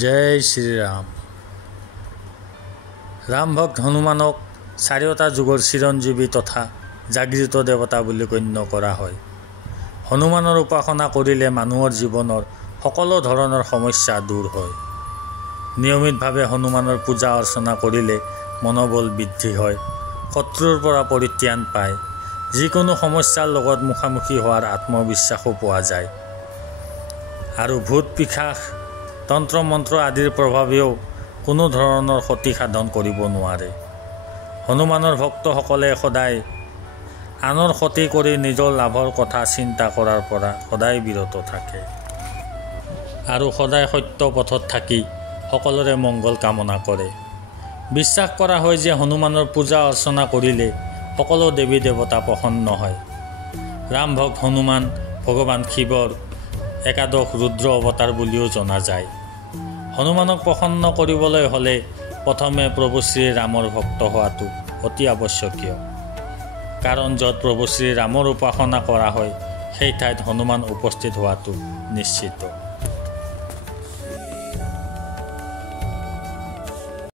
জয় শ্ৰীৰাম। ৰাম ভক্ত হনুমানক চাৰিওটা যুগৰ চিৰঞ্জীৱী তথা জাগৃত দেৱতা বুলি গণ্য কৰা হয়। হনুমানৰ উপাসনা কৰিলে মানুহৰ জীৱনৰ সকলো ধৰণৰ সমস্যা দূৰ হয়। নিয়মিতভাৱে হনুমানৰ পূজা অৰ্চনা কৰিলে মনোবল বৃদ্ধি হয়, শত্ৰুৰ পৰা পৰিত্ৰাণ পায়, যিকোনো সমস্যাৰ লগত মুখামুখি হোৱাৰ আত্মবিশ্বাসো পোৱা যায়। আৰু ভূত পিশাচ তন্ত্ৰ মন্ত্ৰ আদিৰ প্ৰভাৱেও কোনো ধৰণৰ ক্ষতি সাধন কৰিব নোৱাৰে। হনুমানৰ ভক্তসকলে সদায় আনৰ ক্ষতি কৰি নিজৰ লাভৰ কথা চিন্তা কৰাৰ পৰা সদায় বিৰত থাকে আৰু সদায় সত্য পথত থাকি সকলোৰে মংগল কামনা কৰে। বিশ্বাস কৰা হয় যে হনুমানৰ পূজা অৰ্চনা কৰিলে সকলো দেৱী দেৱতা প্ৰসন্ন হয়। ৰাম ভক্ত হনুমান ভগৱান শিৱৰ একাদশ ৰুদ্ৰ অৱতাৰ বুলিও জনা যায়। হনুমানক প্ৰসন্ন কৰিবলৈ হ'লে প্ৰথমে প্ৰভু শ্ৰীৰামৰ ভক্ত হোৱাটো অতি আৱশ্যকীয়। কাৰণ য'ত প্ৰভু শ্ৰীৰামৰ উপাসনা কৰা হয় সেই ঠাইত হনুমান উপস্থিত হোৱাটো নিশ্চিত।